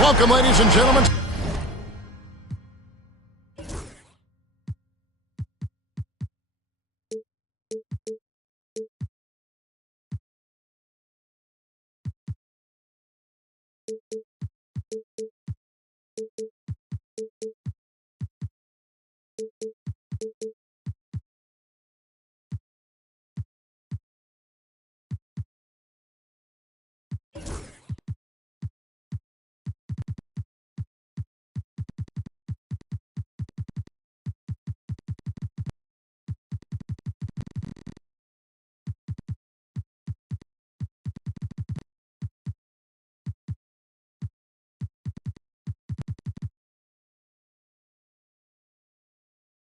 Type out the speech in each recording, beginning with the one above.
Welcome, ladies and gentlemen.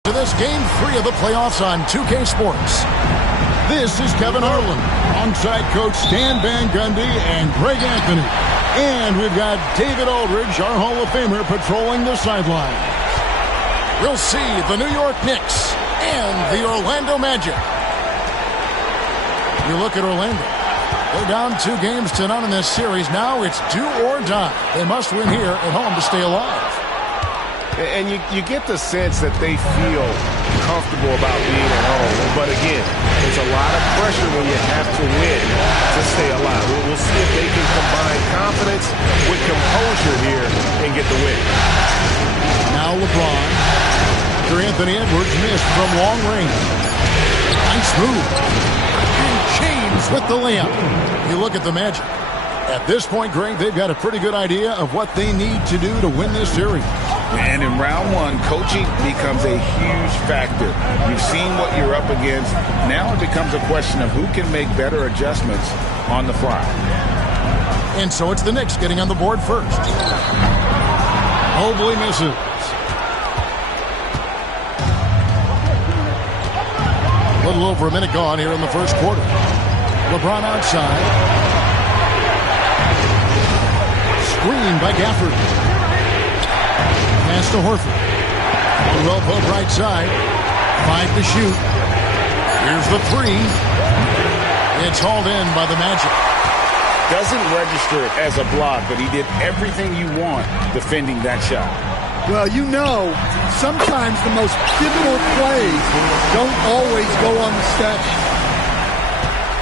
To this game 3 of the playoffs on 2K Sports. This is Kevin Harlan, alongside Coach Stan Van Gundy and Greg Anthony. And we've got David Aldridge, our Hall of Famer, patrolling the sideline. We'll see the New York Knicks and the Orlando Magic. You look at Orlando. They're down 2 games to none in this series. Now it's do or die. They must win here at home to stay alive. And you get the sense that they feel comfortable about being at home. But again, there's a lot of pressure when you have to win to stay alive. We'll see if they can combine confidence with composure here and get the win. Now LeBron. After Anthony Edwards missed from long range. Nice move. And James with the layup. You look at the Magic. At this point, Greg, they've got a pretty good idea of what they need to do to win this series. And in round 1, coaching becomes a huge factor. You've seen what you're up against. Now it becomes a question of who can make better adjustments on the fly. And so it's the Knicks getting on the board first. Mobley misses. A little over a minute gone here in the first quarter. LeBron outside. Screen by Gafford. Pass to Horford. Well put right side. 5 to shoot. Here's the 3. It's hauled in by the Magic. Doesn't register it as a block, but he did everything you want defending that shot. Well, you know, sometimes the most pivotal plays don't always go on the stat sheet.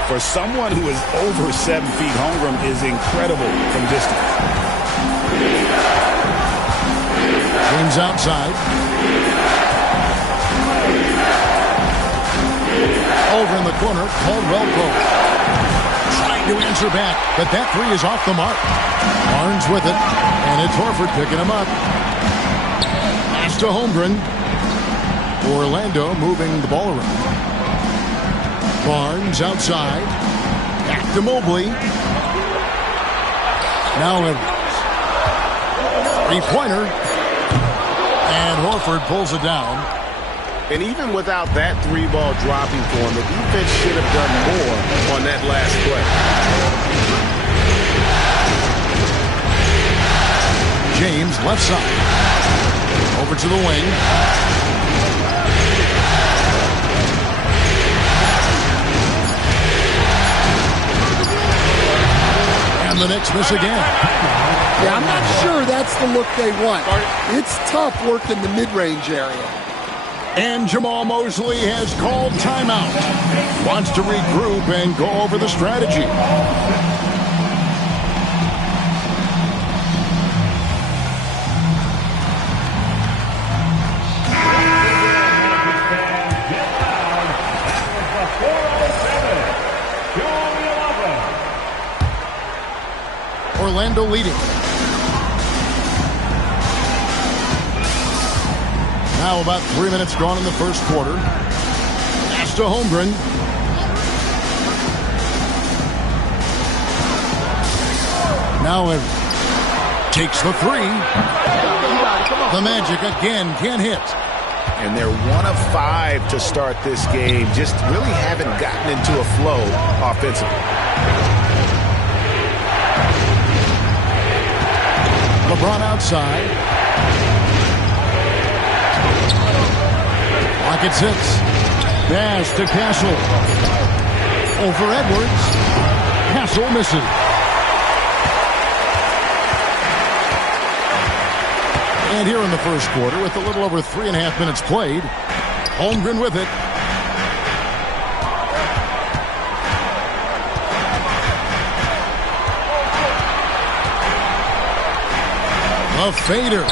For someone who is over 7 feet, Holmgren is incredible from distance. James outside. Over in the corner, Caldwell Pope. Trying to answer back, but that 3 is off the mark. Barnes with it, and it's Horford picking him up. Pass to Holmgren. Orlando moving the ball around. Barnes outside. Back to Mobley. Now Edwards. 3-pointer. And Horford pulls it down. And even without that 3-ball dropping for him, the defense should have done more on that last play. James left side. Over to the wing. And the Knicks miss again. Yeah, I'm not sure that's the look they want. It's tough working the mid-range area. And Jamal Mosley has called timeout. Wants to regroup and go over the strategy. Orlando leading. Now about 3 minutes gone in the first quarter. Pass to Holmgren. Now Evans takes the 3. The Magic again can't hit. and they're 1 of 5 to start this game. Just really haven't gotten into a flow offensively. LeBron outside. Rockets hits. Pass to Castle. Over Edwards. Castle misses. And here in the first quarter, with a little over 3.5 minutes played, Holmgren with it. A fader.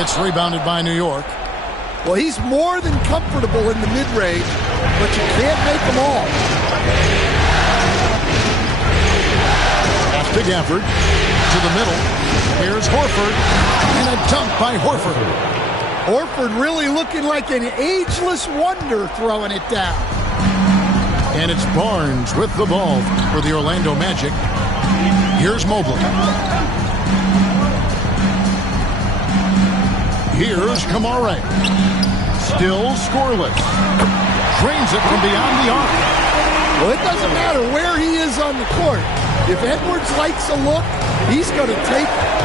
It's rebounded by New York. Well, he's more than comfortable in the mid-range, but you can't make them all. Pass to Gafford. To the middle. Here's Horford. And a dunk by Horford. Horford really looking like an ageless wonder throwing it down. And it's Barnes with the ball for the Orlando Magic. Here's Mobley. Here's Kamara. Still scoreless. Drains it from beyond the arc. Well, it doesn't matter where he is on the court. If Edwards likes a look, he's going to take it.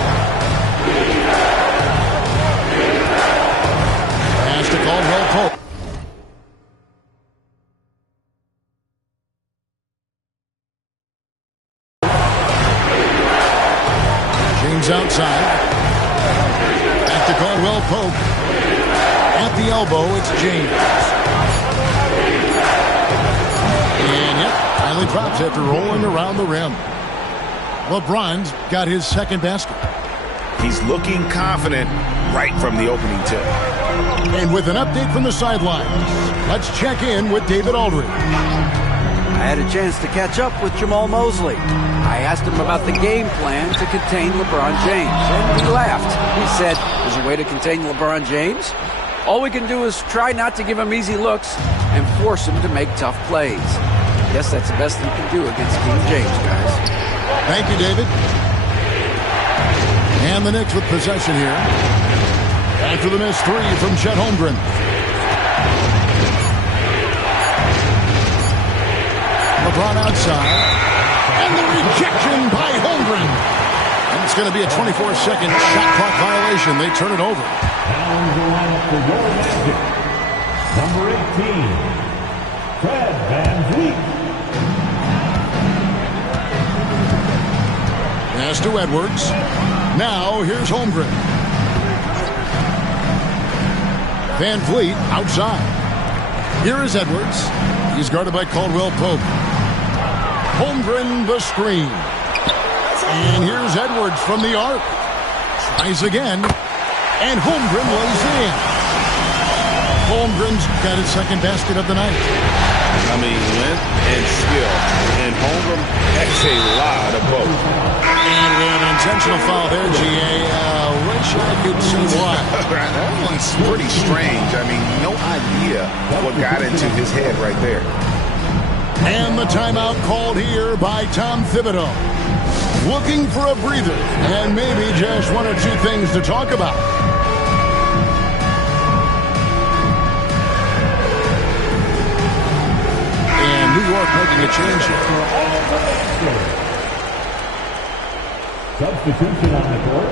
Pass to Caldwell Pope. James outside. Back to Caldwell Pope. At the elbow, it's James. And yep, finally drops after rolling around the rim. LeBron's got his second basket. He's looking confident right from the opening tip. And with an update from the sidelines, let's check in with David Aldridge. I had a chance to catch up with Jamal Mosley. I asked him about the game plan to contain LeBron James, and he laughed. He said, "There's a way to contain LeBron James. All we can do is try not to give him easy looks and force him to make tough plays." Guess that's the best you can do against King James, guys. Thank you, David. And the Knicks with possession here. After the missed three from Chet Holmgren. LeBron outside. And the rejection by Holmgren. And it's going to be a 24-second shot clock violation. They turn it over. Down the line for your Magic. Number 18, Fred VanVleet. Pass to Edwards. Now here's Holmgren. VanVleet outside. Here is Edwards. He's guarded by Caldwell Pope. Holmgren the screen. And here's Edwards from the arc. Tries again. And Holmgren lays it in. Holmgren's got his second basket of the night. I mean, length and skill. And Holmgren has a lot of both. And we have an intentional foul there, GA. Wish I could see why. That one's pretty strange. I mean, no idea what got into his head right there. And the timeout called here by Tom Thibodeau. Looking for a breather and maybe just one or two things to talk about. And New York making a change here. Substitution on the court.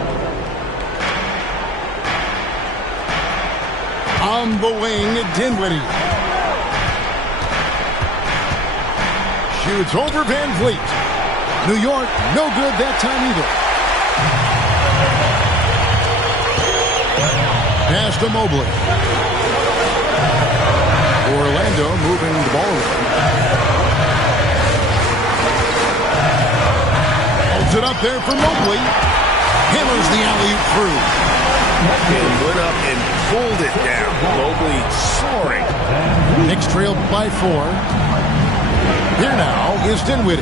On the wing, Dinwiddie. Shoots over VanVleet. New York, no good that time either. Pass to Mobley. Orlando moving the ball around. Holds it up there for Mobley. Hammers the alley-oop through. And went up and pulled it down. Mobley soaring. Knicks trailed by 4. Here now is Dinwiddie.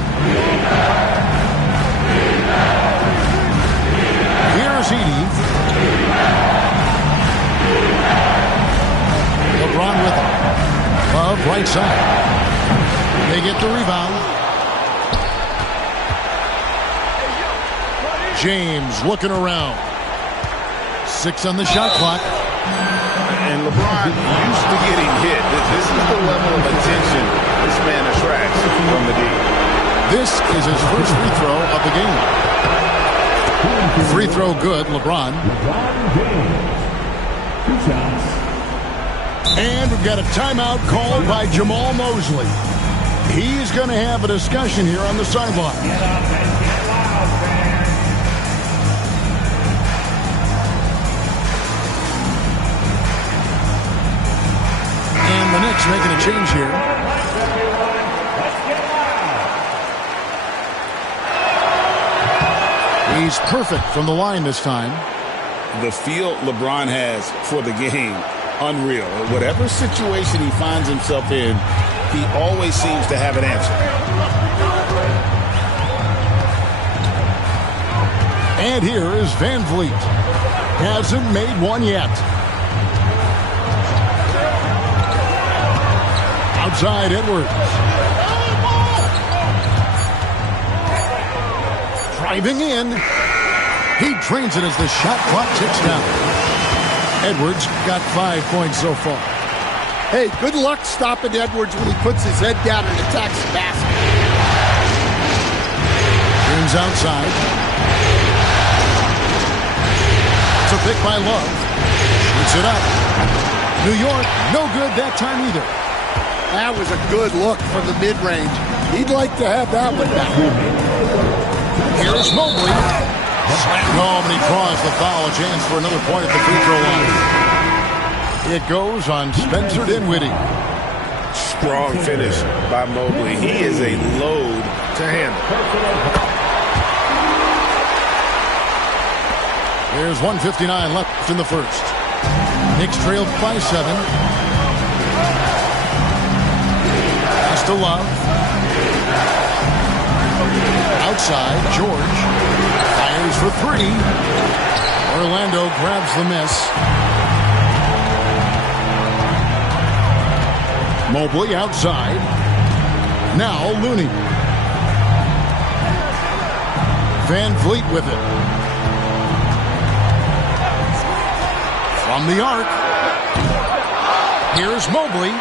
Here's Edey. LeBron with him. Love right side. They get the rebound. James looking around. 6 on the shot clock. And LeBron used to getting hit. This is the level of attention this man attracts from the D. This is his first free throw of the game. Free throw good, LeBron. And we've got a timeout called by Jamal Mosley. He's going to have a discussion here on the sideline. And the Knicks making a change here. He's perfect from the line this time. The feel LeBron has for the game, unreal. Whatever situation he finds himself in, he always seems to have an answer. And here is Van Vliet. Hasn't made one yet. Outside Edwards. Driving in. He drains it as the shot clock ticks down. Edwards got 5 points so far. Hey, good luck stopping Edwards when he puts his head down and attacks the basket. James outside. It's a pick by Love. Shoots it up. New York, no good that time either. That was a good look from the mid-range. He'd like to have that one back. Here's Mobley. Slammed home, and he draws the foul. A chance for another point at the free throw line. It goes on Spencer Dinwiddie. Strong finish by Mobley. He is a load to handle. There's 1:59 left in the first. Knicks trailed by 7. Pass to Love. Outside, George. Fires for 3. Orlando grabs the miss. Mobley outside. Now Looney. Van Vliet with it. From the arc. Here's Mobley.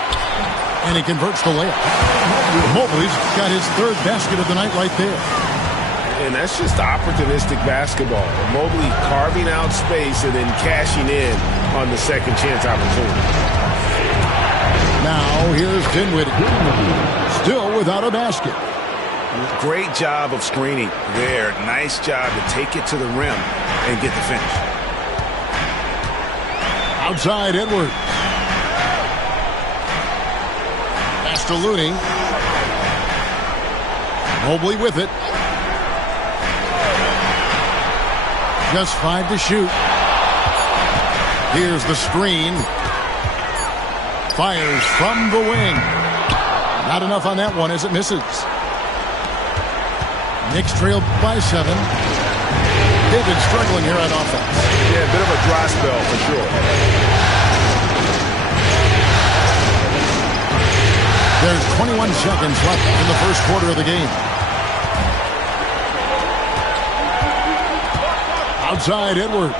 And he converts the layup. Mobley's got his 3rd basket of the night right there. And that's just opportunistic basketball. Mobley carving out space and then cashing in on the second chance opportunity. Now here's Dinwiddie. Still without a basket. Great job of screening there. Nice job to take it to the rim and get the finish. Outside Edwards. Pass to Looney. Mobley with it. Just 5 to shoot. Here's the screen. Fires from the wing. Not enough on that one as it misses. Knicks trailed by 7. They've been struggling here on offense. Yeah, a bit of a dry spell for sure. There's 21 seconds left in the first quarter of the game. Outside Edwards.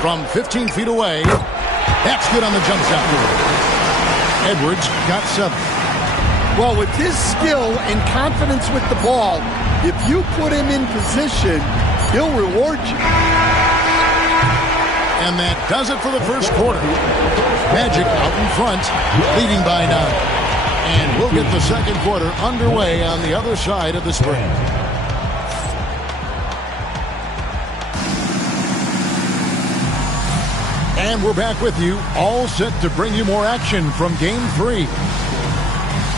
From 15 feet away. That's good on the jump shot. Edwards got 7. Well, with his skill and confidence with the ball, if you put him in position, he'll reward you. And that does it for the first quarter. Magic out in front, leading by 9. And we'll get the second quarter underway on the other side of the screen. And we're back with you, all set to bring you more action from Game 3.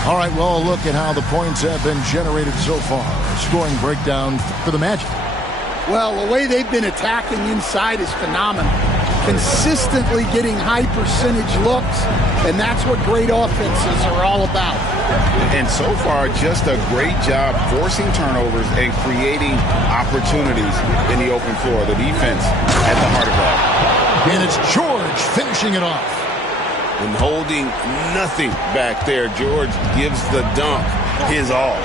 All right, well, a look at how the points have been generated so far. A scoring breakdown for the Magic. Well, the way they've been attacking inside is phenomenal. Consistently getting high percentage looks, and that's what great offenses are all about. And so far, just a great job forcing turnovers and creating opportunities in the open floor. The defense at the heart of that. And it's George finishing it off. And holding nothing back there, George gives the dunk his all.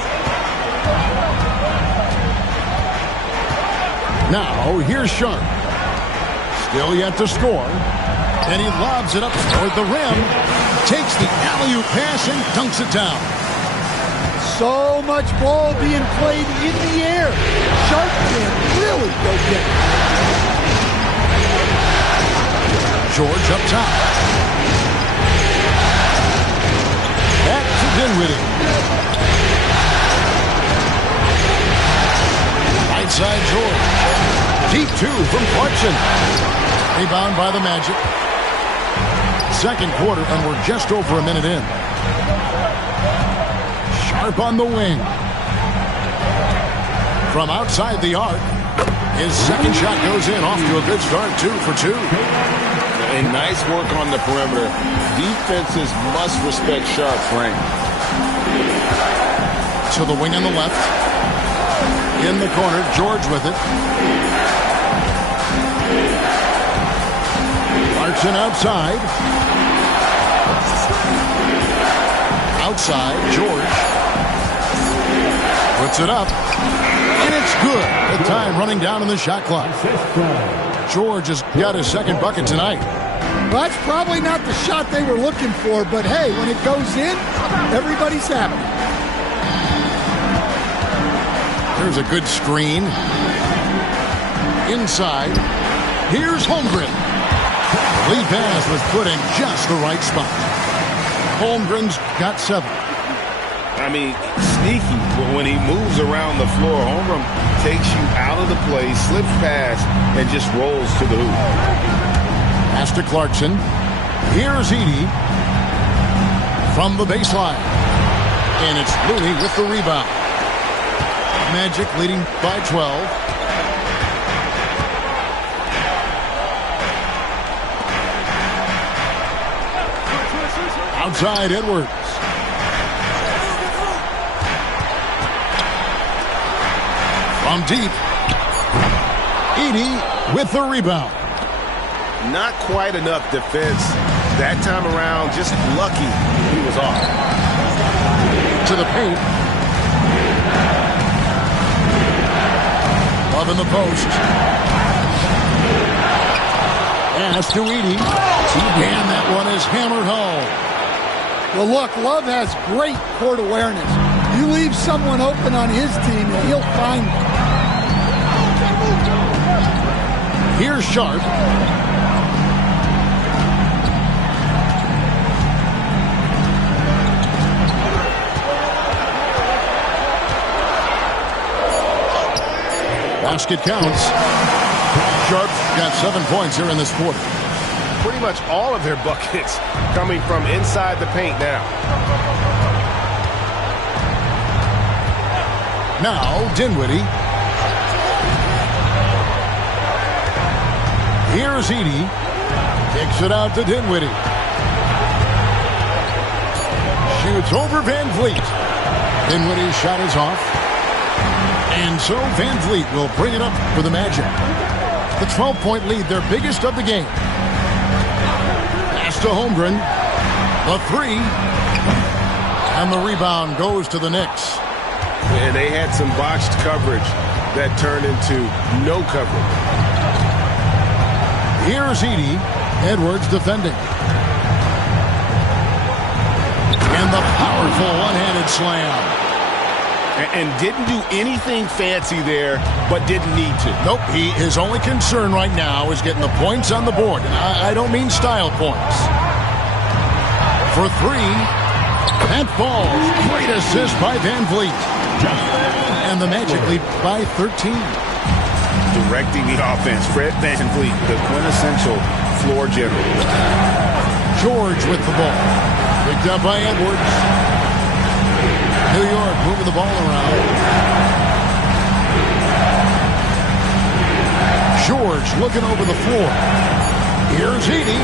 Now, here's Sharp. Still yet to score. And he lobs it up toward the rim. Takes the alley-oop pass and dunks it down. So much ball being played in the air. Sharp can really go get it. George up top. Back to Dinwiddie. Right side George. Deep two from Clarkson. Rebound by the Magic. Second quarter, and we're just over a minute in. Sharp on the wing. From outside the arc. His second shot goes in. Off to a good start. 2 for 2. A nice work on the perimeter. Defenses must respect Sharp, Frank. To the wing on the left. In the corner, George with it. Clarkson outside. Outside, George. Puts it up. And it's good. The time running down in the shot clock. George has got his second bucket tonight. Well, that's probably not the shot they were looking for, but hey, when it goes in, everybody's happy. There's a good screen. Inside. Here's Holmgren. The lead pass was put in just the right spot. Holmgren's got 7. I mean, sneaky. When he moves around the floor, Holmgren takes you out of the play, slips past, and just rolls to the hoop. Pass to Clarkson. Here's Edey. From the baseline. And it's Looney with the rebound. Magic leading by 12. Outside Edwards. From deep. Edey with the rebound. Not quite enough defense that time around. Just lucky he was off. To the paint. Love in the post. Pass to Edey. And that one is hammered home. Well, look, Love has great court awareness. You leave someone open on his team, and he'll find them. Here's Sharp. Basket counts. Sharp's got 7 points here in this quarter. Pretty much all of their buckets coming from inside the paint now. Now, Dinwiddie. Here's Edey. Kicks it out to Dinwiddie. Shoots over Van Vliet. Dinwiddie's shot is off. And so Van Vliet will bring it up for the Magic. The 12-point lead, their biggest of the game. Pass to Holmgren. The 3. And the rebound goes to the Knicks. And they had some botched coverage that turned into no coverage. Here's Edey. Edwards defending. And the powerful one-handed slam. And didn't do anything fancy there, but didn't need to. Nope, his only concern right now is getting the points on the board. And I don't mean style points. For 3, that falls. Great assist by Van Vliet. And the Magic lead by 13. Directing the offense, Fred Van Vliet, the quintessential floor general. George with the ball. Picked up by Edwards. New York moving the ball around. George looking over the floor. Here's Edey.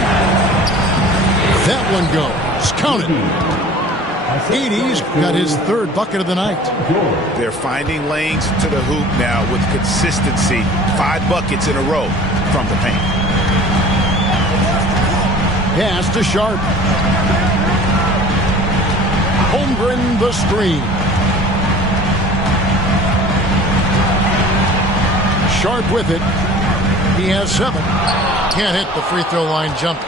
That one goes. Count it. Edey's got his 3rd bucket of the night. They're finding lanes to the hoop now with consistency. 5 buckets in a row from the paint. Pass to Sharp. Holmgren the screen. Sharp with it. He has 7. Can't hit the free throw line jump.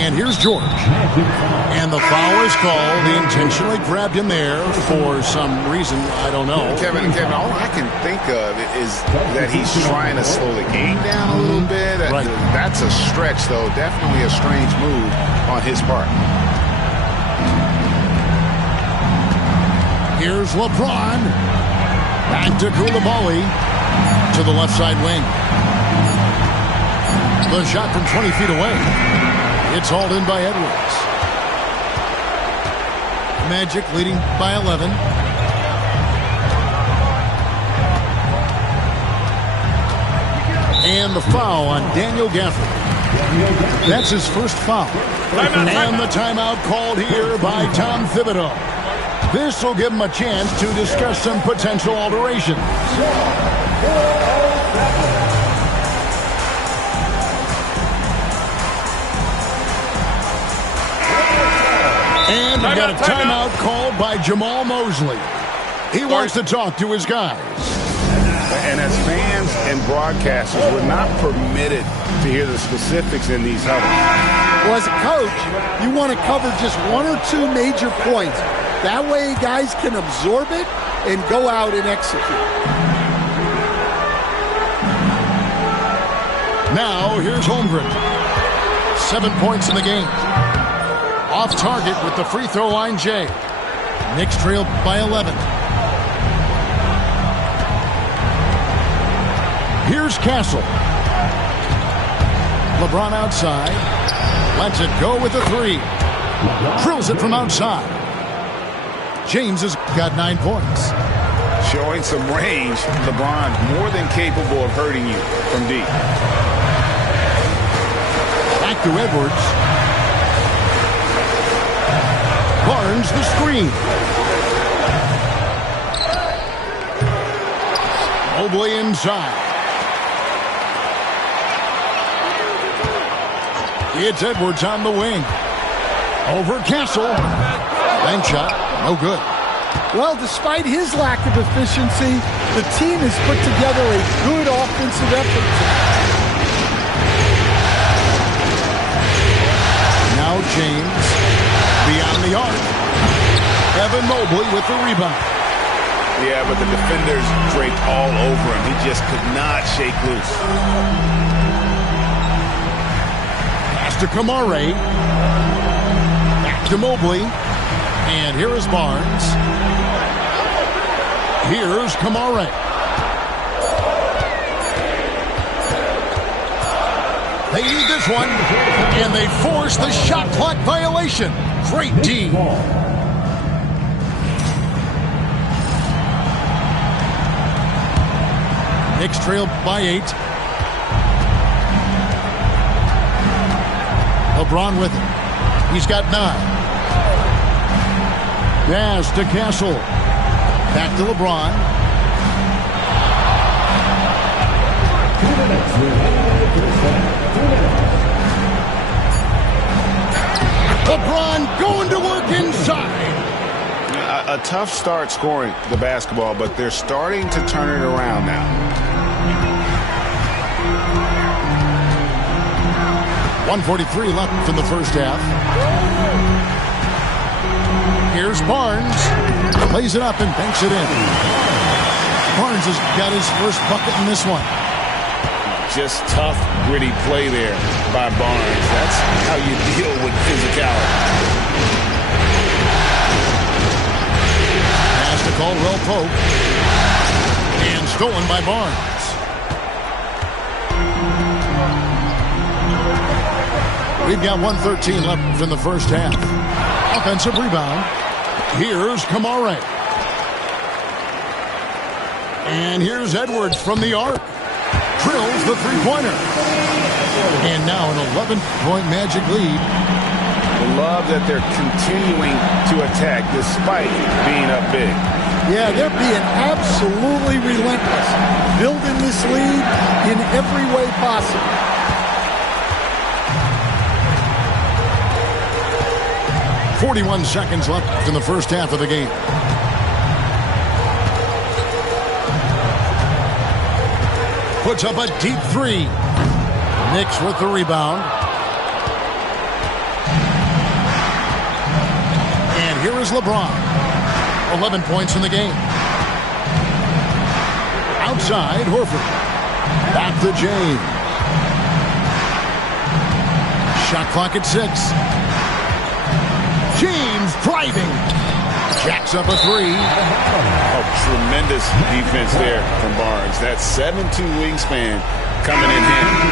And here's George. And the foul is called. He intentionally grabbed him there for some reason. I don't know. Kevin, all I can think of is that he's trying to slow the game down a little bit. Right. That's a stretch, though. Definitely a strange move on his part. Here's LeBron. Back to Koulibaly. To the left side wing. The shot from 20 feet away. It's hauled in by Edwards. Magic leading by 11. And the foul on Daniel Gafford. That's his first foul. And the timeout called here by Tom Thibodeau. This will give him a chance to discuss some potential alterations. And we've got a timeout called by Jamal Mosley. He wants to talk to his guys. And as fans and broadcasters, we're not permitted to hear the specifics in these huddles. Well, as a coach, you want to cover just one or two major points. That way guys can absorb it and go out and execute. Now, here's Holmgren. 7 points in the game. Off target with the free throw line, Jay. Knicks trail by 11. Here's Castle. LeBron outside. Lets it go with the three. Drills it from outside. James has got 9 points. Showing some range, LeBron more than capable of hurting you from deep. Back to Edwards. Barnes the screen. Mobley inside. It's Edwards on the wing. Over Castle. Bank shot. No good. Well, despite his lack of efficiency, the team has put together a good offensive effort. Now James. Beyond the arc. Evan Mobley with the rebound. Yeah, but the defenders draped all over him. He just could not shake loose. Pass to Kamare. Back to Mobley. And here is Barnes. Here's Kamare. They need this one. And they force the shot clock violation. Great D. Knicks trail by 8. LeBron with it. He's got 9. Pass to Castle. Back to LeBron. LeBron going to work inside. A tough start scoring the basketball, but they're starting to turn it around now. .143 left in the first half. Here's Barnes. Plays it up and banks it in. Barnes has got his first bucket in this one. Just tough, gritty play there by Barnes. That's how you deal with physicality. Pass to Caldwell Pope. And stolen by Barnes. We've got 1:13 left in the first half. Offensive rebound. Here's Kamare. And here's Edwards from the arc. Drills the three-pointer. And now an 11-point Magic lead. Love that they're continuing to attack despite being up big. Yeah, they're being absolutely relentless. Building this lead in every way possible. .41 seconds left in the first half of the game. puts up a deep three. Knicks with the rebound. And here is LeBron. 11 points in the game. Outside, Horford. Back to James. Shot clock at 6. James driving. Jacks up a three. Oh, tremendous defense there from Barnes. That 7'2" wingspan coming in handy.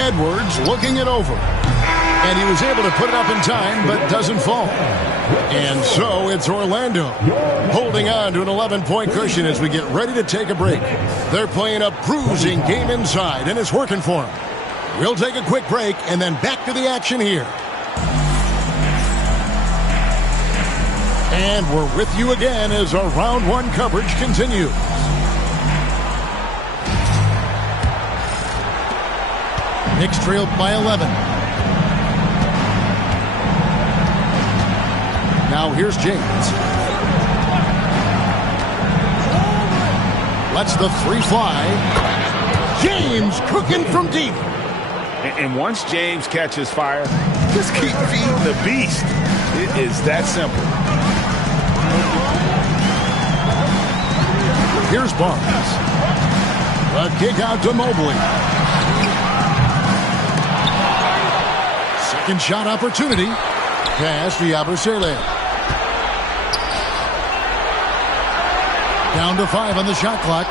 Edwards looking it over. And he was able to put it up in time, but doesn't fall. And so it's Orlando holding on to an 11-point cushion as we get ready to take a break. They're playing a bruising game inside, and it's working for them. We'll take a quick break and then back to the action here. And we're with you again as our round one coverage continues. Knicks trailed by 11. Now here's James. Lets the three fly. James cooking from deep. And once James catches fire, just keep feeding the beast. It is that simple. Here's Barnes. A kick out to Mobley. Second shot opportunity. Pass to Yabusele. Down to 5 on the shot clock.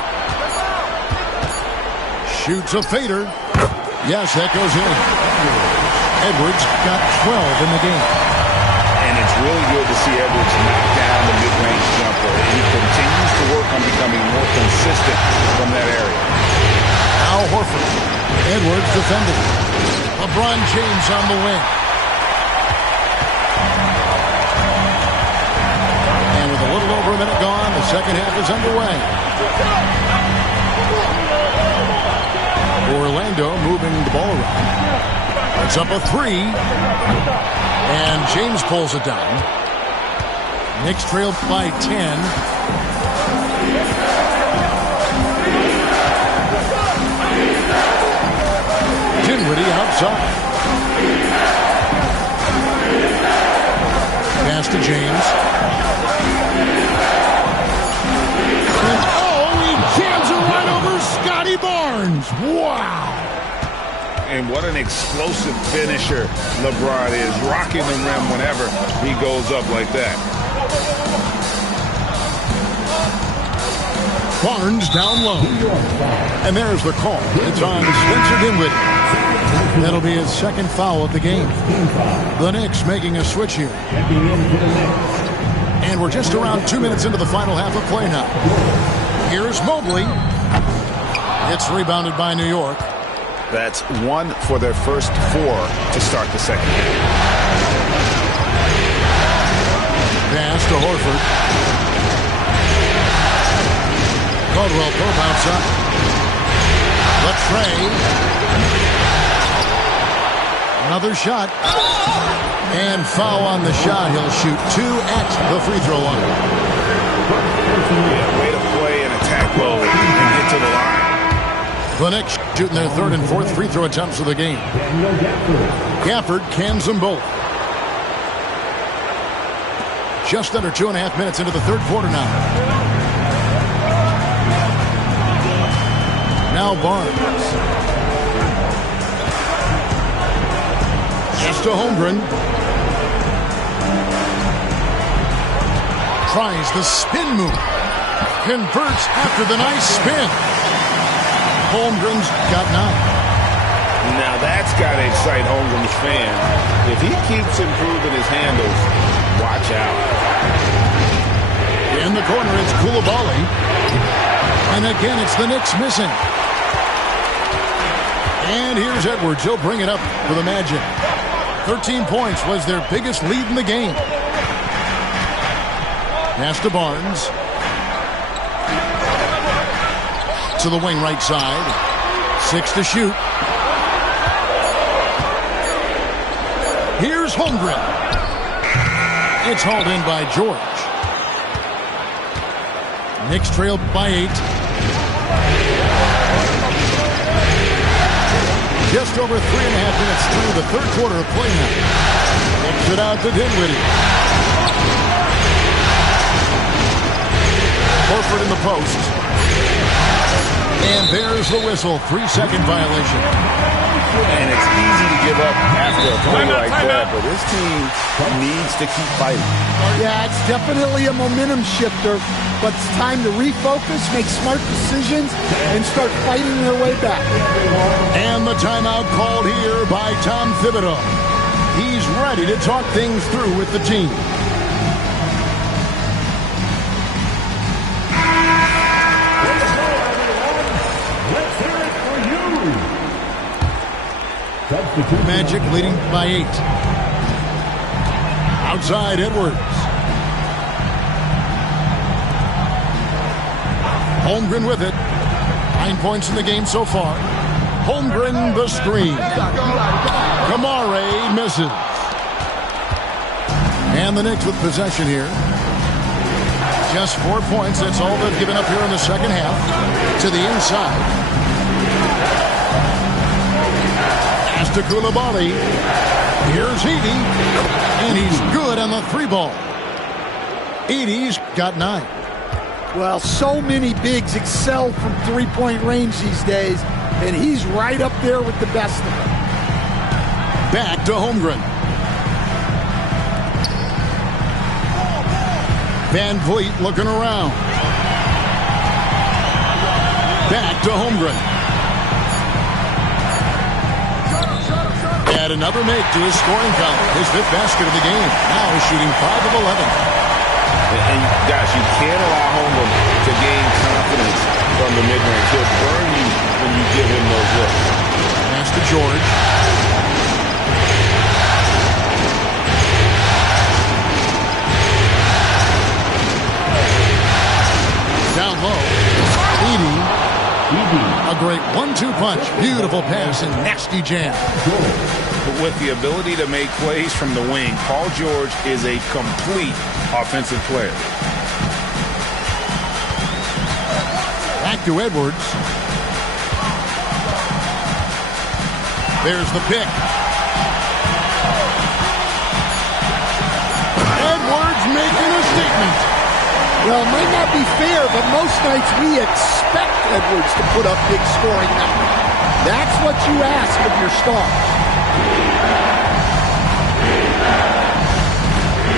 Shoots a fader. Yes, that goes in. Edwards got 12 in the game. And it's really good to see Edwards knock down the mid-range jumper. And he continues to work on becoming more consistent from that area. Now Horford. Edwards defending. LeBron James on the wing. And with a little over a minute gone, the second half is underway. Orlando moving the ball around. It's up a three. And James pulls it down. Knicks trailed by 10. Dinwiddie outside. Pass to James. And he jams it right over Scotty Barnes. Wow. And what an explosive finisher LeBron is, rocking the rim whenever he goes up like that. Barnes down low. And there's the call. It's on Spencer Dinwiddie. That'll be his second foul of the game. The Knicks making a switch here. And we're just around 2 minutes into the final half of play now. Here's Mobley. It's rebounded by New York. That's one for their first 4 to start the second half. Pass to Horford. Caldwell Pope outside. Latrey. Another shot. And foul on the shot. He'll shoot 2 at the free throw line. Way to play and attack mode and get to the line. The Knicks shooting their third and fourth free throw attempts of the game. Gafford cans them both. Just under 2.5 minutes into the third quarter now. Now Barnes. Just to Holmgren. Tries the spin move. Converts after the nice spin. Holmgren's got 9. Now that's got to excite Holmgren's fans. If he keeps improving his handles, watch out. In the corner, it's Coulibaly. And again, it's the Knicks missing. And here's Edwards. He'll bring it up for the Magic. 13 points was their biggest lead in the game. Pass to Barnes. To the wing right side. 6 to shoot. Here's Holmgren. It's hauled in by George. Knicks trail by 8. Just over 3.5 minutes through the third quarter of play now. Kicks it out to Dinwiddie. Horford in the post. And there's the whistle. 3-second violation. And it's easy to give up after a play like that, but this team needs to keep fighting. Yeah, it's definitely a momentum shifter, but it's time to refocus, make smart decisions, and start fighting their way back. And the timeout called here by Tom Thibodeau. He's ready to talk things through with the team. Magic leading by 8. Outside Edwards. Holmgren with it. 9 points in the game so far. Holmgren the screen. Kamare misses. And the Knicks with possession here. Just 4 points. That's all they've given up here in the second half. To the inside. To Koulibaly. Here's Edey. And he's good on the 3-ball. Edey's got 9. Well, so many bigs excel from three-point range these days, and he's right up there with the best of them. Back to Holmgren. Van Vliet looking around. Back to Holmgren. Add another make to his scoring column. His 5th basket of the game. Now he's shooting 5 of 11. And guys, you can't allow Holmgren to gain confidence from the mid-range. He'll burn you when you give him those looks. Pass to George. Down low. Edey. A great 1-2 punch. Beautiful pass and nasty jam. But with the ability to make plays from the wing, Paul George is a complete offensive player. Back to Edwards. There's the pick. Edwards making a statement. Well, it might not be fair, but most nights we expect Edwards to put up big scoring numbers. That's what you ask of your star.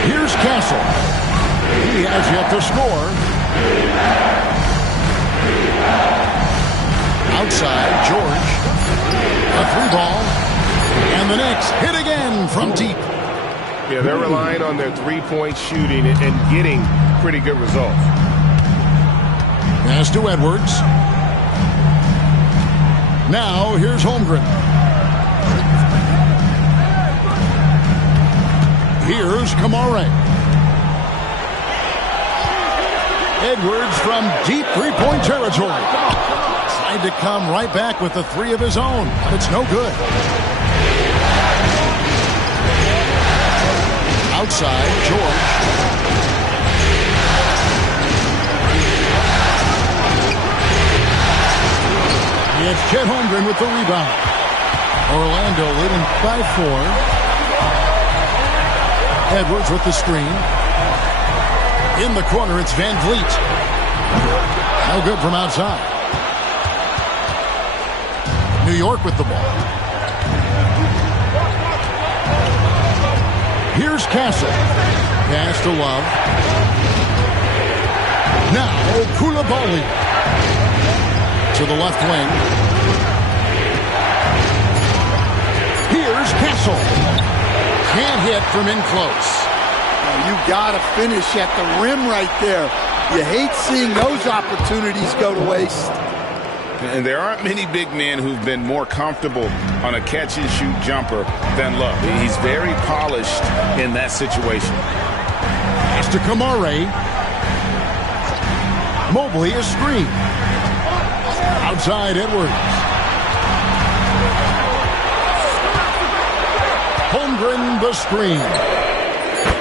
Here's Castle. He has yet to score. Outside, George. A 3-ball. And the Knicks hit again from deep. Yeah, they're relying on their three-point shooting and getting pretty good results. Pass to Edwards. Now here's Holmgren. Here's Kamare. Edwards from deep 3-point territory. Tried to come right back with the 3 of his own, but it's no good. Outside, George. It's Chet Holmgren with the rebound. Orlando leading by 4. Edwards with the screen. In the corner, it's Van Vliet. No good from outside. New York with the ball. Here's Castle. Pass to Love. Now Koulibaly. To the left wing. Here's Castle. Can't hit from in close. You got to finish at the rim right there. You hate seeing those opportunities go to waste. And there aren't many big men who've been more comfortable on a catch-and-shoot jumper than Love. He's very polished in that situation. Pass to Kamare. Mobley is screened. Outside Edwards. Holmgren the screen.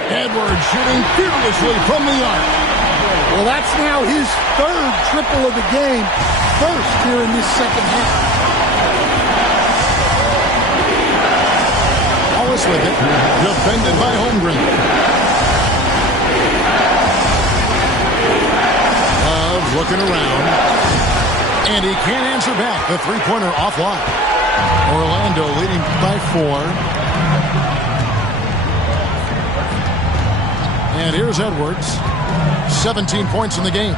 Edwards shooting fearlessly from the arc. Well, that's now his third triple of the game. First here in this second half. Wallace with it. Defended by Holmgren. Love looking around. And he can't answer back. The three-pointer offline. Orlando leading by 4. And here's Edwards. 17 points in the game.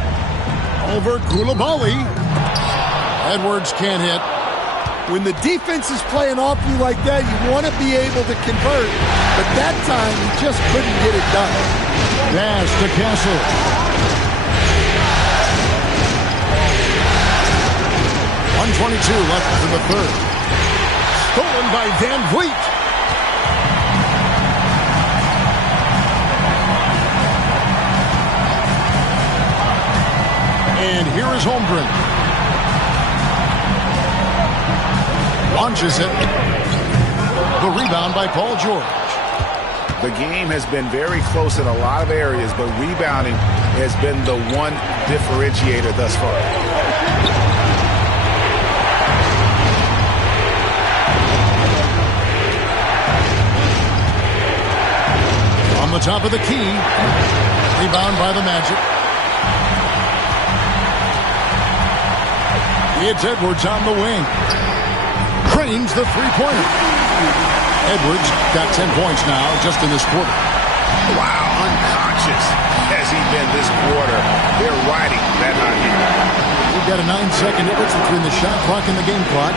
Over Koulibaly. Edwards can't hit. When the defense is playing off you like that, you want to be able to convert. But that time, he just couldn't get it done. Pass to Castle. .122 left in the third. Stolen by Van Vliet. And here is Holmgren. Launches it. The rebound by Paul George. The game has been very close in a lot of areas, but rebounding has been the one differentiator thus far. On the top of the key. Rebound by the Magic. It's Edwards on the wing. Cranes the three-pointer. Edwards got 10 points now just in this quarter. Wow, unconscious has he been this quarter. They're riding that hot heat. We've got a 9-second difference between the shot clock and the game clock.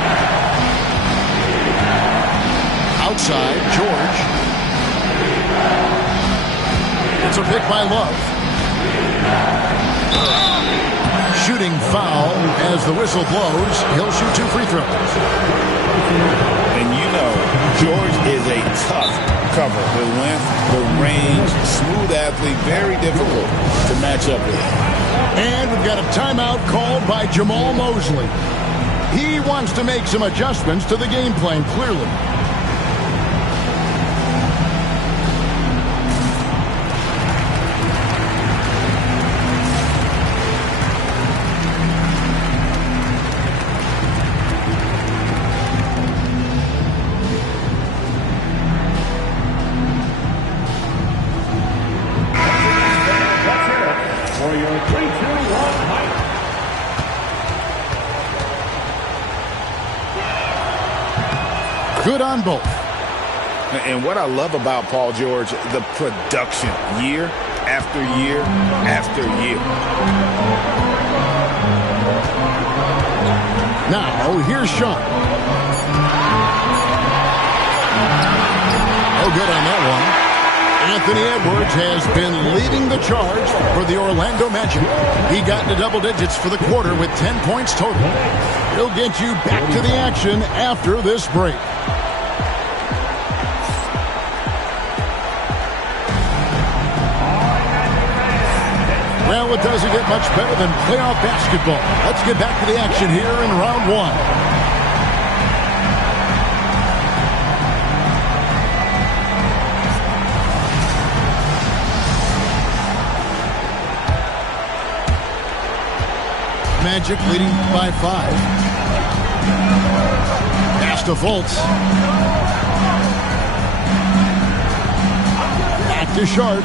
Outside, George. It's a pick by Love. Shooting foul as the whistle blows. He'll shoot 2 free throws. And you know, George is a tough cover. The length, the range, smooth athlete, very difficult to match up with. And we've got a timeout called by Jamal Mosley. He wants to make some adjustments to the game plan, clearly. Good on both. And what I love about Paul George, the production, year after year after year. Now, here's Sean. Oh, good on that one. Anthony Edwards has been leading the charge for the Orlando Magic. He got into double digits for the quarter with 10 points total. He'll get you back to the action after this break. Well, it doesn't get much better than playoff basketball. Let's get back to the action here in round 1. Magic leading by 5. Pass to Fultz. Back to Sharp.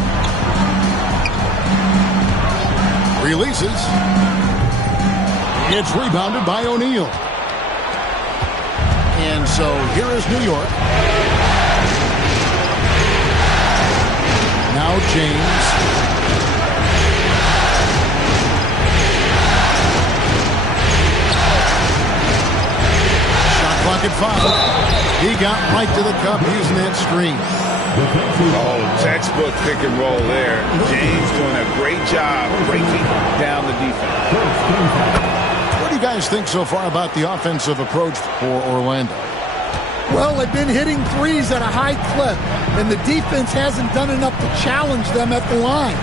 Releases. It's rebounded by O'Neal. And so here is New York. Now James. Clock at 5. He got right to the cup using that screen. Oh, textbook pick and roll there. James doing a great job breaking down the defense. What do you guys think so far about the offensive approach for Orlando? Well, they've been hitting threes at a high clip, and the defense hasn't done enough to challenge them at the line.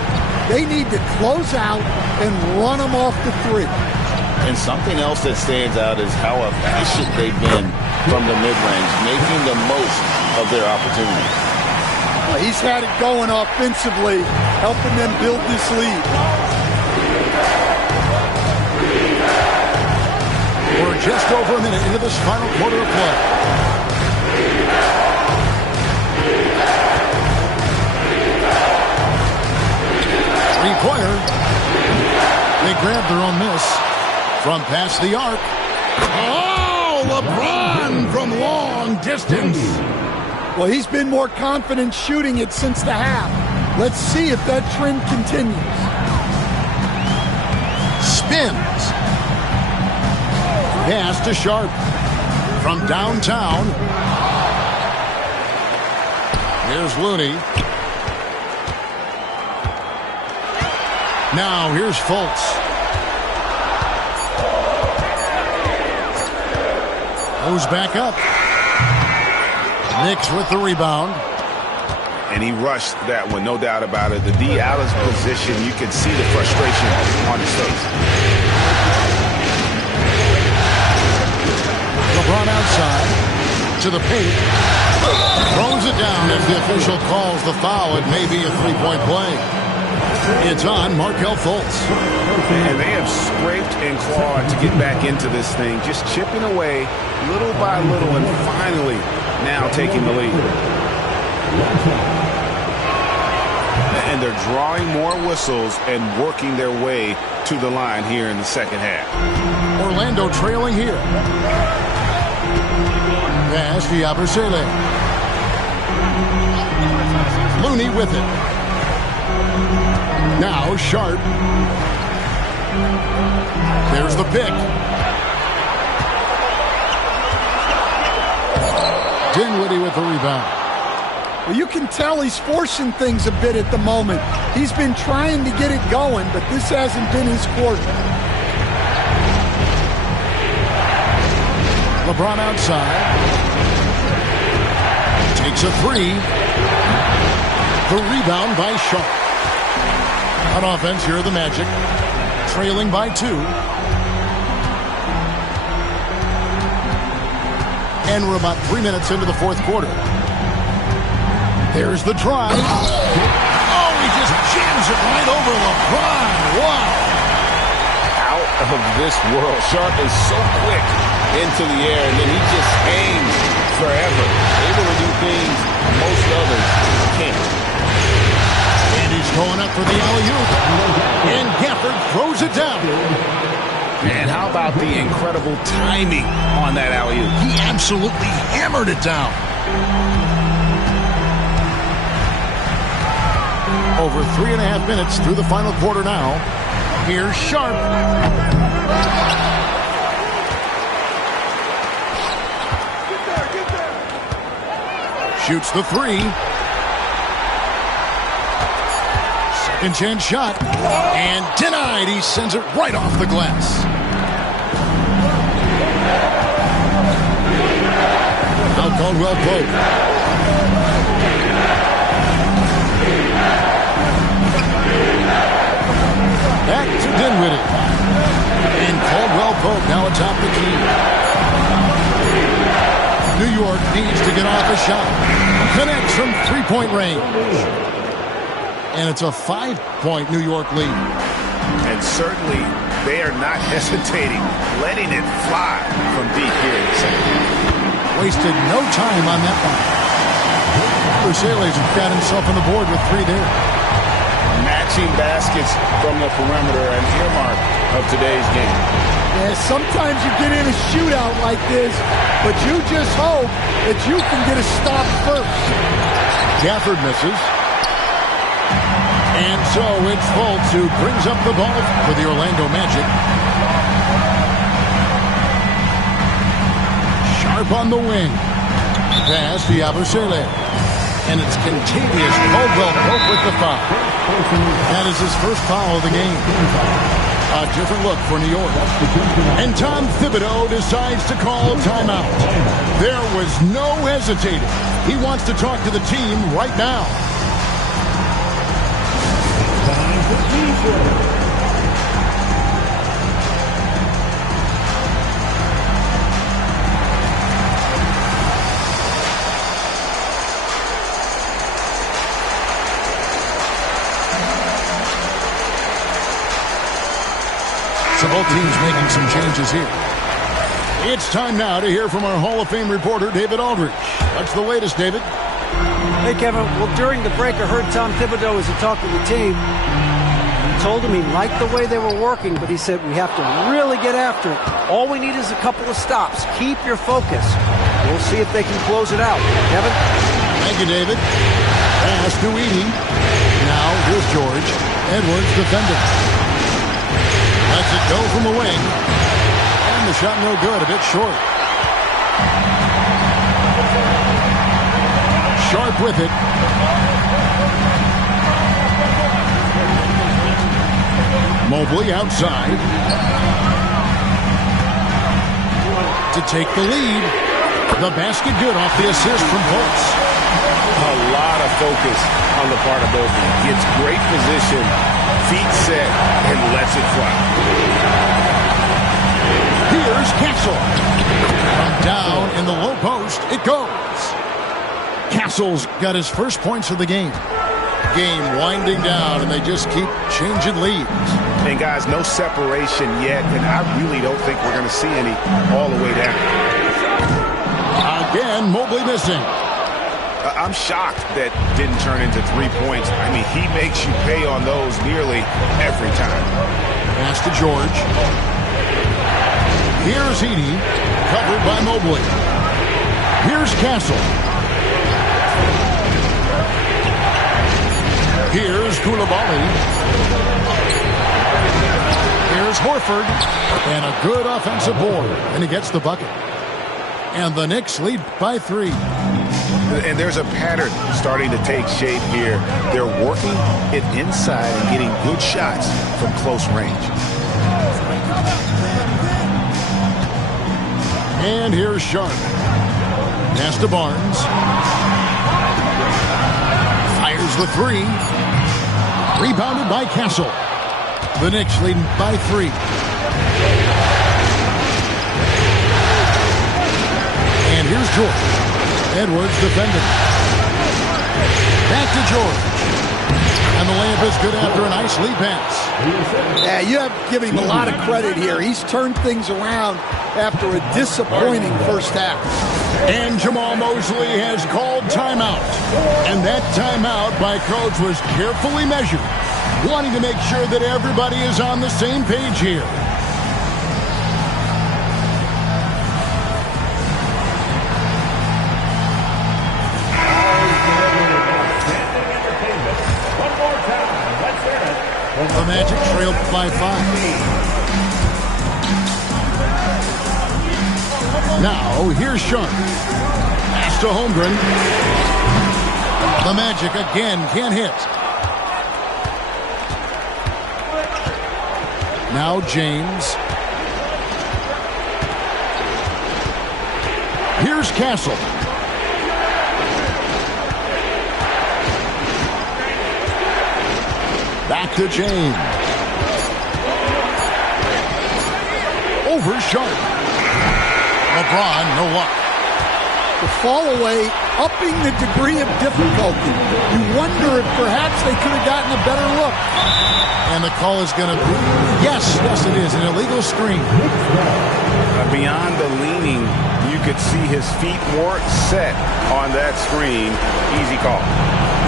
They need to close out and run them off the three. And something else that stands out is how efficient they've been from the mid-range, making the most of their opportunities. He's had it going offensively, helping them build this lead. We're just over a minute into this final quarter of play. Three-pointer. They grab their own miss from past the arc. Oh, LeBron from long distance. Well, he's been more confident shooting it since the half. Let's see if that trend continues. Spins. Pass to Sharp from downtown. Here's Looney. Now here's Fultz. Goes back up. Knicks with the rebound. And he rushed that one, no doubt about it. The D. Allen's position, you can see the frustration on his face. LeBron outside to the paint. Throws it down as the official calls the foul. It may be a three-point play. It's on Markelle Fultz. And they have scraped and clawed to get back into this thing, just chipping away little by little and finally now taking the lead. And they're drawing more whistles and working their way to the line here in the second half. Orlando trailing here. Pass to Yabusele. Looney with it. Now Sharp. There's the pick. Dinwiddie with the rebound. Well, you can tell he's forcing things a bit at the moment. He's been trying to get it going, but this hasn't been his quarter. LeBron outside. Takes a three. The rebound by Sharp. On offense, here are the Magic. Trailing by 2. And we're about 3 minutes into the fourth quarter. There's the drive. Oh, he just jams it right over LeBron. Wow. Out of this world. Sharp is so quick into the air, and then he just hangs forever. Able to do things most others can't. And he's going up for the alley-oop. And Gafford throws it down. And how about the incredible timing on that alley-oop? He absolutely hammered it down. Over 3.5 minutes through the final quarter now. Here's Sharp. Shoots the three. Second chance shot. And denied. He sends it right off the glass. Now Caldwell Pope. Back to Dinwiddie. And Caldwell Pope now atop the key. New York needs to get off a shot. Connects from three-point range. And it's a 5-point New York lead. And certainly they are not hesitating, letting it fly from deep here in the second half. Wasted no time on that one. Yabusele's got himself on the board with 3 there. Matching baskets from the perimeter, an earmark of today's game. Yeah, sometimes you get in a shootout like this, but you just hope that you can get a stop first. Gafford misses. And so it's Fultz who brings up the ball for the Orlando Magic. Sharp on the wing. Pass to Yabusele. And it's contagious. Caldwell Pope with the foul. That is his first foul of the game. A different look for New York. And Tom Thibodeau decides to call timeout. There was no hesitating. He wants to talk to the team right now. Time for defense. So both teams making some changes here. It's time now to hear from our Hall of Fame reporter, David Aldridge. What's the latest, David? Hey, Kevin. Well, during the break, I heard Tom Thibodeau as he talked to the team. He told him he liked the way they were working, but he said we have to really get after it. All we need is a couple of stops. Keep your focus. We'll see if they can close it out. Kevin? Thank you, David. Pass to Edey. Now, here's George. Edwards defending. Lets it go from the wing. And the shot no good, a bit short. Sharp with it. Mobley outside. To take the lead. The basket good off the assist from Fultz. A lot of focus on the part of Mobley. Gets great position, feet set, and lets it fly. Here's Castle. From down in the low post, it goes. Castle's got his first points of the game. Game winding down, and they just keep changing leads. And guys, no separation yet, and I really don't think we're going to see any all the way down. Again, Mobley missing. I'm shocked that didn't turn into 3 points. I mean, he makes you pay on those nearly every time. Pass to George. Here's Edey, covered by Mobley. Here's Castle. Here's Koulibaly. Here's Horford. And a good offensive board. And he gets the bucket. And the Knicks lead by 3. And there's a pattern starting to take shape here. They're working it inside and getting good shots from close range. And here's Sharp. Pass to Barnes. Fires the 3. Rebounded by Castle. The Knicks leading by 3. And here's George. Edwards defending. Back to George. And the layup is good after a nice lead pass. Yeah, you have to give him a lot of credit here. He's turned things around after a disappointing first half. And Jamal Mosley has called timeout. And that timeout by Coach was carefully measured, wanting to make sure that everybody is on the same page here. The Magic trailed by 5. Now, here's Sharp. Pass to Holmgren. The Magic again can't hit. Now James. Here's Castle. Back to James. Over Sharp. LeBron, no luck. The fall away, upping the degree of difficulty. You wonder if perhaps they could have gotten a better look. And the call is going to be, yes, it is, an illegal screen. Beyond the leaning, you could see his feet weren't set on that screen. Easy call.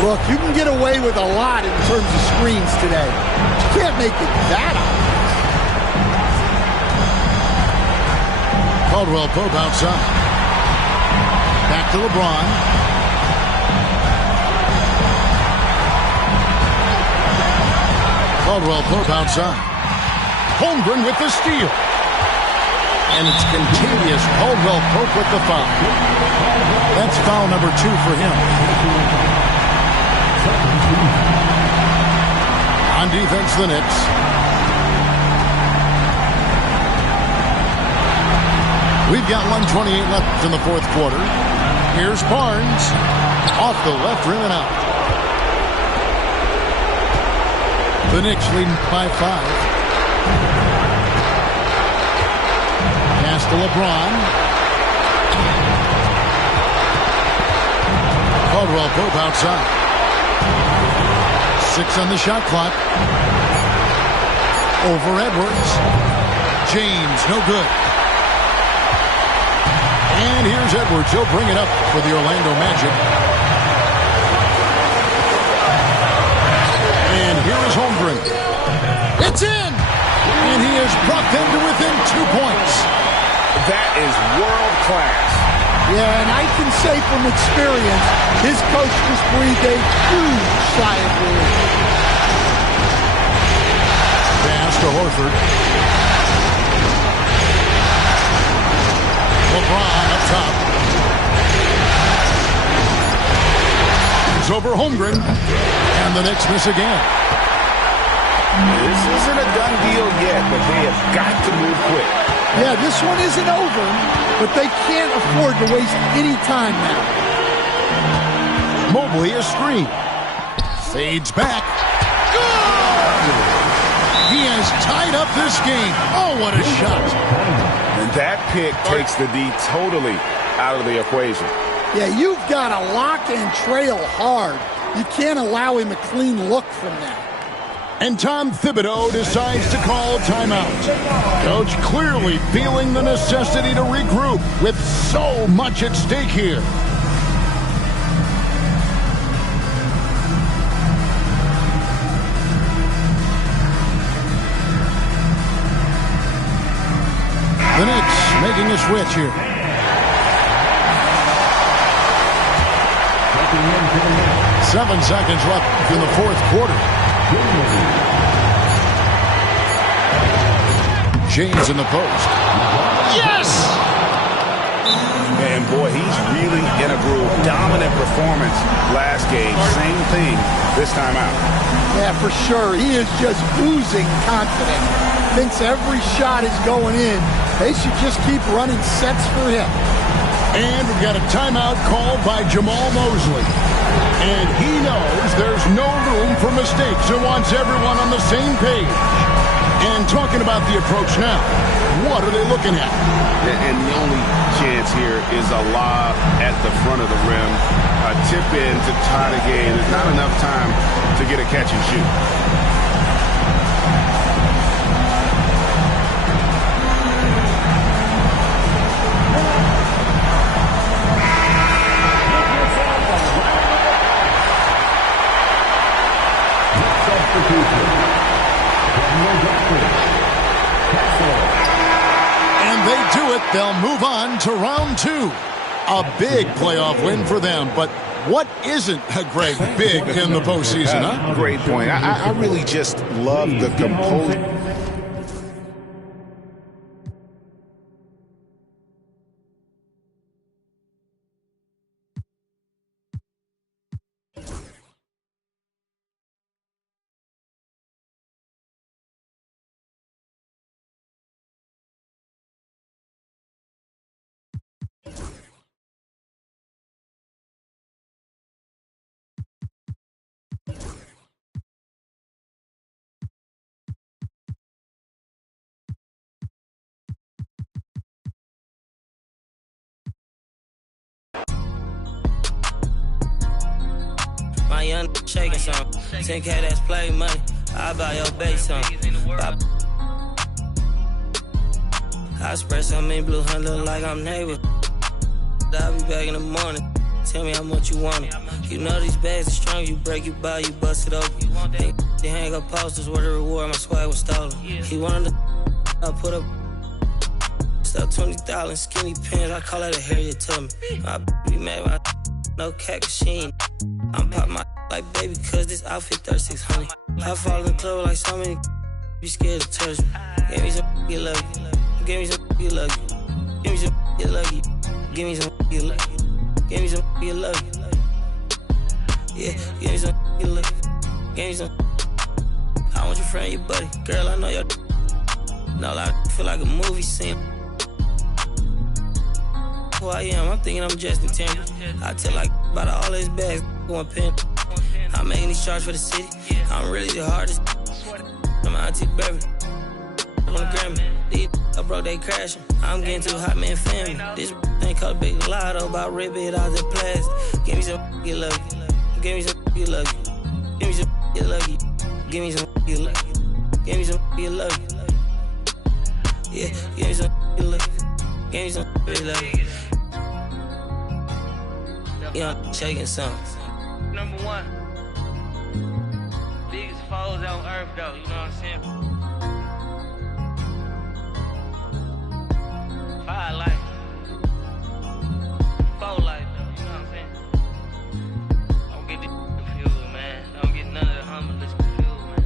Look, you can get away with a lot in terms of screens today. You can't make it that obvious. Caldwell Pope outside. Back to LeBron. Caldwell Pope outside. Holmgren with the steal. And it's continuous. Caldwell Pope with the foul. That's foul number 2 for him. On defense, the Knicks. We've got 1:28 left in the fourth quarter. Here's Barnes. Off the left rim and out. The Knicks leading by 5. Pass to LeBron. Caldwell Pope outside. 6 on the shot clock. Over Edwards. James, no good. And here's Edwards. He'll bring it up for the Orlando Magic. And here is Holmgren. It's in! And he has brought them to within 2 points. That is world class. Yeah, and I can say from experience, his coach just breathed a huge sigh of relief. Pass to Horford. LeBron up top. It's over Holmgren. And the Knicks miss again. This isn't a done deal yet, but they have got to move quick. Yeah, this one isn't over, but they can't afford to waste any time now. Mobley is screened. Fades back. Good! He has tied up this game. Oh, what a shot. And that pick takes the D totally out of the equation. Yeah, you've got to lock and trail hard. You can't allow him a clean look from that. And Tom Thibodeau decides to call timeout. Coach clearly feeling the necessity to regroup with so much at stake here. The Knicks making a switch here. Seven seconds left in the fourth quarter. James in the post. Yes! And boy, he's really in a groove. Dominant performance last game. Same thing this time out. Yeah, for sure. He is just oozing confidence. Thinks every shot is going in. They should just keep running sets for him. And we've got a timeout called by Jamal Mosley. And he knows there's no room for mistakes and wants everyone on the same page. And talking about the approach now, what are they looking at? And the only chance here is a lob at the front of the rim. A tip in to tie the game. There's not enough time to get a catch and shoot. And they do it. They'll move on to round two. A big playoff win for them. But what isn't a great big in the postseason, huh? Great point. I really just love the composure. My young shaking some 10K that's play money. I buy your base some. I spread some in blue, hunt look like I'm neighbor. I'll be back in the morning. Tell me how much you want it. You know these bags are strong. You break, you buy, you bust it open. They hang up posters where the reward my swag was stolen. He wanted to I put up stuff 20,000 skinny pins. I call that a Harriet Tubman. My be mad by no cat machine. I'm pop my like baby cause this outfit 3600. I fall in the club like so many be scared to touch me. Give me some get lucky. Give me some get lucky. Give me some get lucky. Give me some get lucky. Give me some get lucky. Yeah, give me some get lucky. Give me some. I want your friend, your buddy. Girl, I know your no, I feel like a movie scene. Who I am, I'm thinking I'm Justin Timberlake. I tell like about all these bags going pin. I'm making these charts for the city. I'm really the hardest. I'm auntie baby. On the Grammy. These I broke, they crashing. I'm getting too hot, man, family. This ain't called a big lotto about red bit out the plastic. Give me some get lucky. Give me some get lucky. Give me some get lucky. Give me some get lucky. Give me some get lucky. Yeah, give me some look. Give me some like. Young shaking some. Number one. Biggest foes on earth, though. You know what I'm saying? Fire life. Foe life, though. You know what I'm saying? Don't get this confused, man. Don't get none of the humblest confused, man.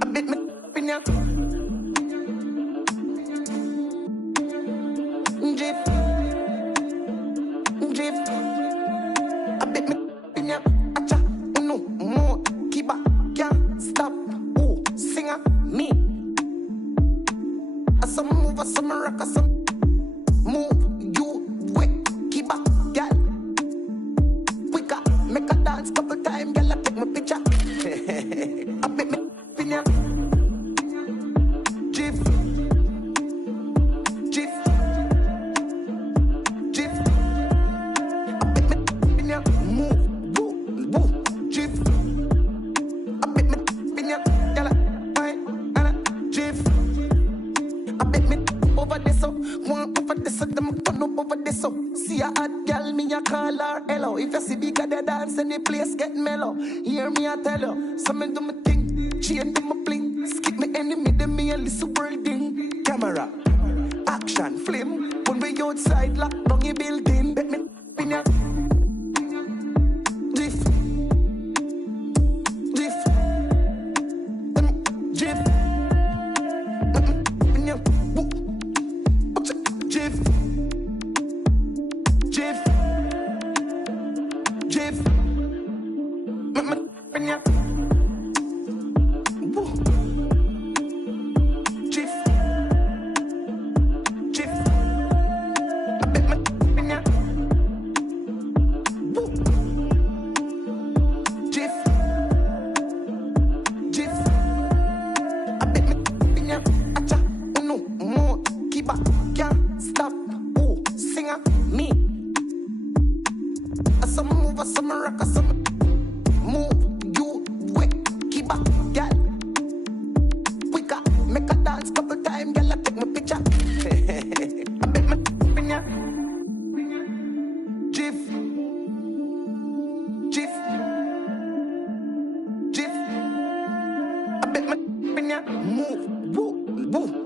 I bit me in ya. Drip. Drip. I bit me in ya. Acha. No more. Kiba. Can't stop. Ooh. Singer. Me. I some move. I some rock. I some move. You. Wait. Kiba. Girl. Quicker. Make a dance couple time. Girl. I take my picture. I bit me in ya. Jif. Jif. Jif. I bit me in ya. Move. Woo. Woo. Jif. I bit me in ya. Gala. Fine. Anna. Jif. I bit me over this up. One over this up. Them turn up over this up. See a hot girl, me a call her hello. If you see bigger the dance and the place get mellow. Hear me I tell you. So me do me thing. Chain them a bling. Skip me enemy, them me a little world thing. Camera. Action. Film. When we outside lock down your building. Bet me in ya. Drift. Drift. Drift. In ya. Woo. Drift. Drift. Drift. In ya. Woo. Drift. Drift. I bet my in ya. Woo. Drift. Drift. I bet my in ya. Acha. No more. Kiba. Can't stop. Ooh. Singer. Me. I some move. I some rock. I some move. You. Wait. Kiba. Girl. Quicker. Make a dance couple time. Girl. I take my picture. I bet my in ya. Jif. Jif. Jif. I bet my in ya. Move. Woo. Woo.